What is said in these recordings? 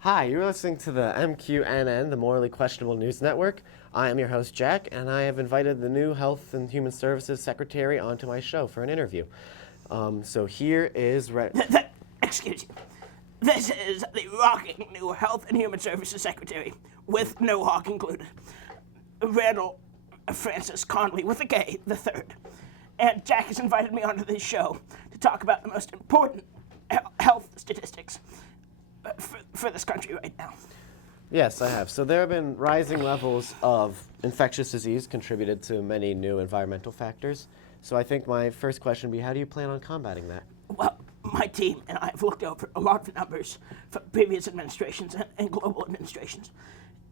Hi, you're listening to the MQNN, the Morally Questionable News Network. I am your host, Jack, and I have invited the new Health and Human Services Secretary onto my show for an interview. So here is... Excuse you. This is the rocking new Health and Human Services Secretary, with no hawk included, Randall Francis Conley, with a K, the third. And Jack has invited me onto this show to talk about the most important health statistics for this country right now. Yes, I have. So there have been rising levels of infectious disease contributed to many new environmental factors. So I think my first question would be, how do you plan on combating that? Well, my team and I have looked over a lot of numbers from previous administrations and global administrations.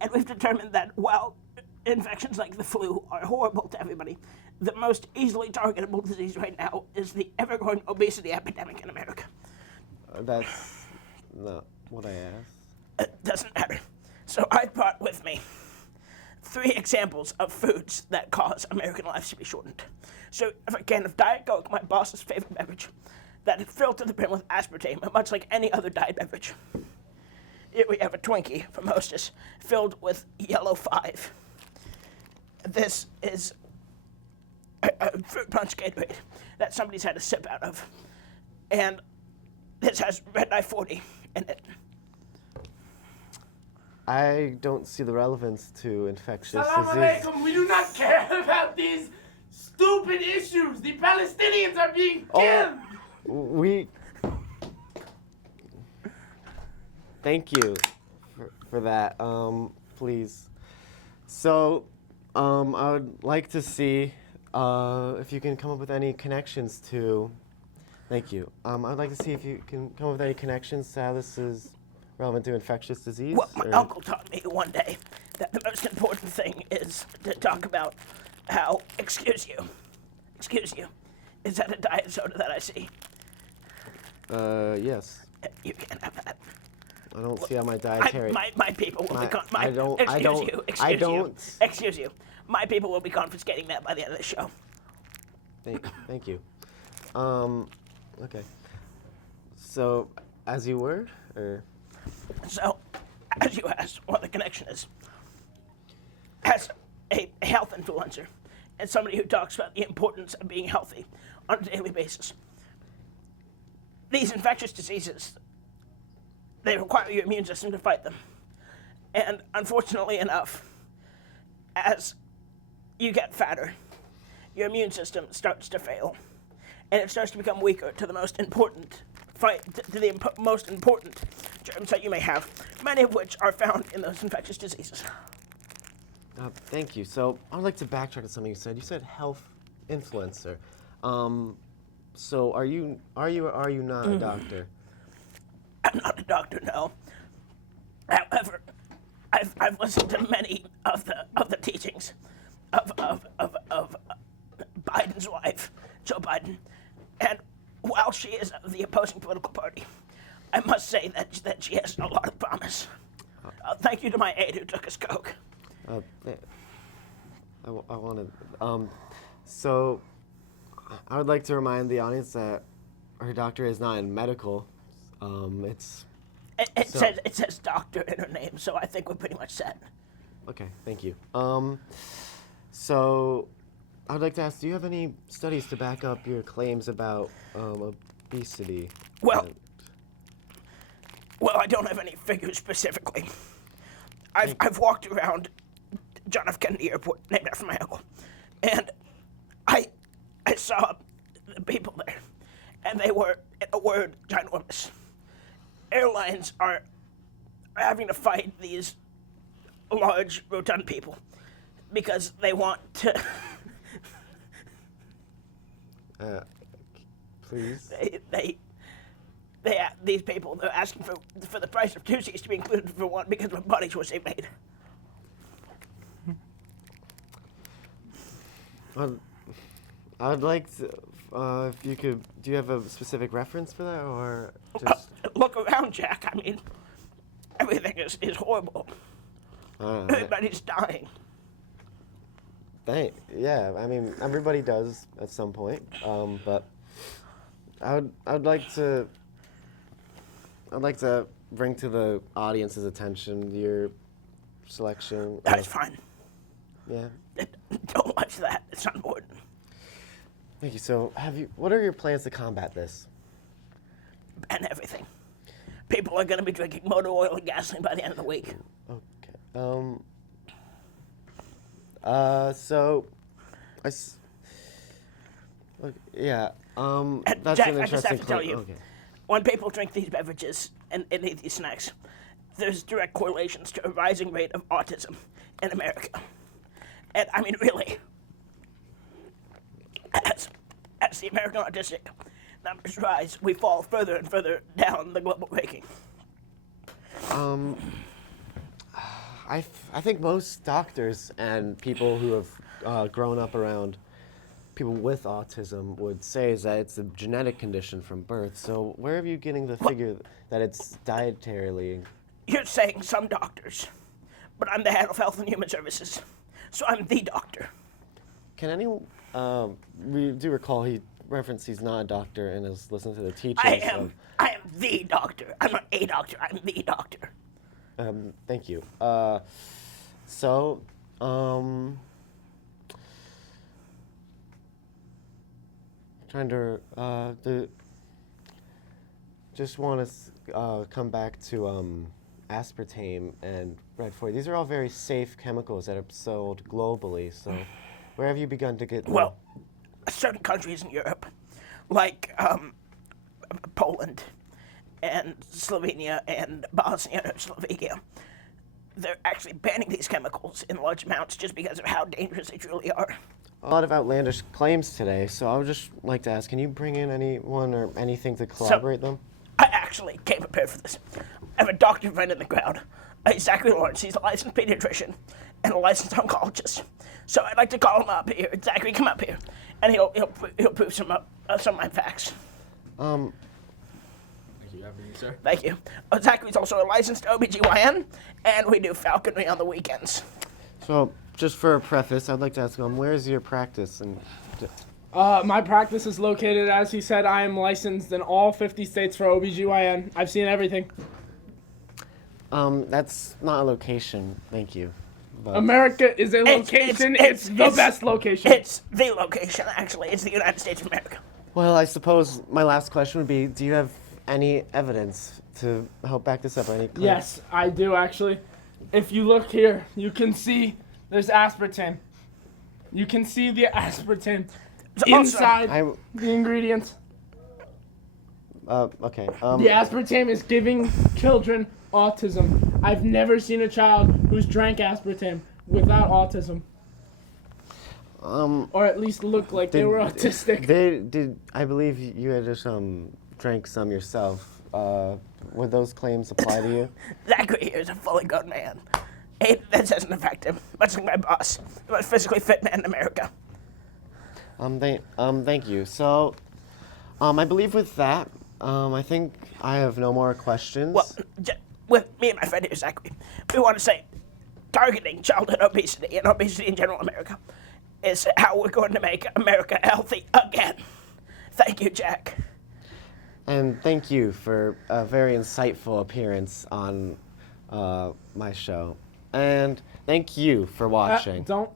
And we've determined that while infections like the flu are horrible to everybody, the most easily targetable disease right now is the ever-growing obesity epidemic in America. That's not what I asked. It doesn't matter. So I brought with me 3 examples of foods that cause American lives to be shortened. So a can of Diet Coke, my boss's favorite beverage, that is filled to the brim with aspartame, much like any other diet beverage. Here we have a Twinkie from Hostess, filled with Yellow 5. This is a fruit punch Gatorade that somebody's had a sip out of. And this has Red Eye 40 in it. I don't see the relevance to infectious Salam disease. alaikum. We do not care about these stupid issues. The Palestinians are being killed. Thank you for that, please. So, I would like to see if you can come up with any connections to, thank you. I'd like to see if you can come up with any connections to how this is relevant to infectious disease. Well, my uncle taught me one day that the most important thing is to talk about how, excuse you, is that a diet soda that I see? Yes. You can't have that. I don't see how my dietary... My people will Excuse you. My people will be confiscating that by the end of the show. Thank you. Okay. So, as you were, or... So, as you asked, what the connection is, as a health influencer and somebody who talks about the importance of being healthy on a daily basis, these infectious diseases, they require your immune system to fight them. And unfortunately enough, as you get fatter, your immune system starts to fail, and it starts to become weaker to the most important most important germs that you may have, many of which are found in those infectious diseases. Thank you. So I'd like to backtrack to something you said. You said health influencer. So are you or are you not a doctor? I'm not a doctor, no. However, I've listened to many of the teachings of Biden's wife, Joe Biden, and while she is of the opposing political party, I must say that she has a lot of promise. Thank you to my aide who took us Coke. I wanted. So I would like to remind the audience that her doctor is not in medical. It says doctor in her name, so I think we're pretty much set. Okay, thank you. So I would like to ask, do you have any studies to back up your claims about obesity? Well, I don't have any figures specifically. I've walked around John F. Kennedy Airport, named after my uncle, and I saw the people there, and they were, in a word, ginormous. Airlines are having to fight these large, rotund people because they want to... Please? These people, they're asking for the price of 2 seats to be included for 1 because of a body choice they made. I'd like to, if you could, do you have a specific reference for that, or just... Look around, Jack. I mean, everything is horrible. Everybody's dying. Yeah, I mean, everybody does at some point, but I'd like to bring to the audience's attention your selection? That's fine. Yeah. Don't watch that. It's not important. Thank you. So, what are your plans to combat this? And everything. People are going to be drinking motor oil and gasoline by the end of the week. Okay. Look, yeah. And That's Jack, an I just interesting have to tell point. you, Okay. when people drink these beverages and eat these snacks, there's direct correlations to a rising rate of autism in America. And I mean, really, as the American autistic numbers rise, we fall further and further down the global ranking. I think most doctors and people who have grown up around people with autism would say is that it's a genetic condition from birth. So where are you getting the figure that it's dietarily? You're saying some doctors, but I'm the head of Health and Human Services, so I'm the doctor. Can anyone? We do recall he referenced he's not a doctor and has listened to the teachings. I am the doctor. I'm not a doctor. I'm the doctor. Thank you. Trying to just want to come back to aspartame and red 40. These are all very safe chemicals that are sold globally. So, where have you begun to get them? Well, certain countries in Europe, like Poland and Slovenia and Bosnia and Slovakia, they're actually banning these chemicals in large amounts just because of how dangerous they truly are. A lot of outlandish claims today, so I would just like to ask, can you bring in anyone or anything to corroborate them? I actually came prepared for this. I have a doctor friend in the crowd, Zachary Lawrence. He's a licensed pediatrician and a licensed oncologist. So I'd like to call him up here. Zachary, come up here, and he'll prove some of my facts. Thank you for having me, sir. Thank you. Zachary's also a licensed OBGYN, and we do falconry on the weekends. So, just for a preface, I'd like to ask where's your practice? And My practice is located, as he said, I am licensed in all 50 states for OBGYN. I've seen everything. that's not a location. Thank you. But America is a location. It's the best location. It's the location, actually. It's the United States of America. well, I suppose my last question would be: do you have any evidence to help back this up? Or any claims? Yes, I do actually. If you look here, you can see there's aspartame. You can see the aspartame inside the ingredients. Okay. The aspartame is giving children autism. I've never seen a child who's drank aspartame without autism. Or at least looked like they were autistic. I believe you had just drank some yourself. Would those claims apply to you? Zachary here is a fully grown man. That doesn't affect him, much like my boss, the most physically fit man in America. Thank you. So, I believe with that, I think I have no more questions. Well, with me and my friend here, Zachary, we want to say targeting childhood obesity and obesity in general America is how we're going to make America healthy again. Thank you, Jack. And thank you for a very insightful appearance on my show. And thank you for watching. Don't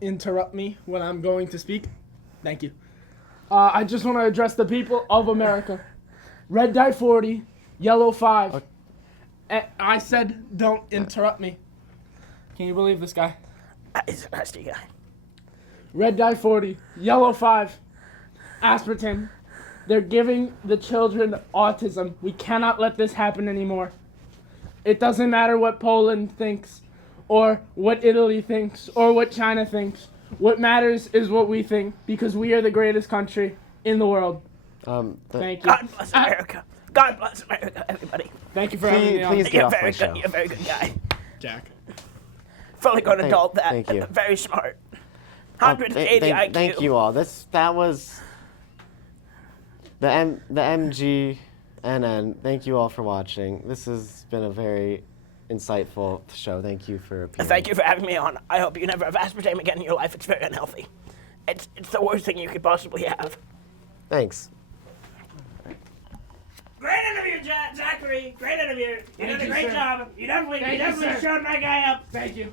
interrupt me when I'm going to speak. Thank you. I just want to address the people of America. Red dye 40, yellow 5. I said don't interrupt me. Can you believe this guy? He's a nasty guy. Red dye 40, yellow 5, aspartame. They're giving the children autism. We cannot let this happen anymore. It doesn't matter what Poland thinks, or what Italy thinks, or what China thinks. What matters is what we think, because we are the greatest country in the world. Thank you. God bless America. God bless America, everybody. Thank you for having me on. Please get You're off my very show. good. You're a very good guy. Jack. Fully grown adult. That. thank you. Very smart. 180 IQ. Thank you all. That was the MGNN. Thank you all for watching. This has been a very insightful show. Thank you for appearing. Thank you for having me on. I hope you never have aspartame again in your life. It's very unhealthy. It's the worst thing you could possibly have. Thanks. Great interview, Zachary. Zachary, great interview. You Thank did a you, great sir. job. You definitely sir. showed my guy up. Thank you.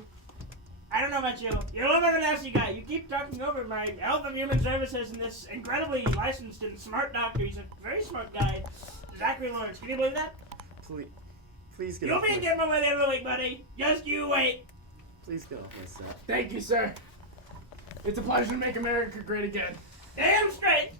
I don't know about you. You're a little bit of a nasty guy. You keep talking over my Health and Human Services and this incredibly licensed and smart doctor. He's a very smart guy, Zachary Lawrence. Can you believe that? Please get You'll off be my in game by the end of the week, buddy. Just you wait. Please get off my set. Thank you, sir. It's a pleasure to make America great again. Damn straight.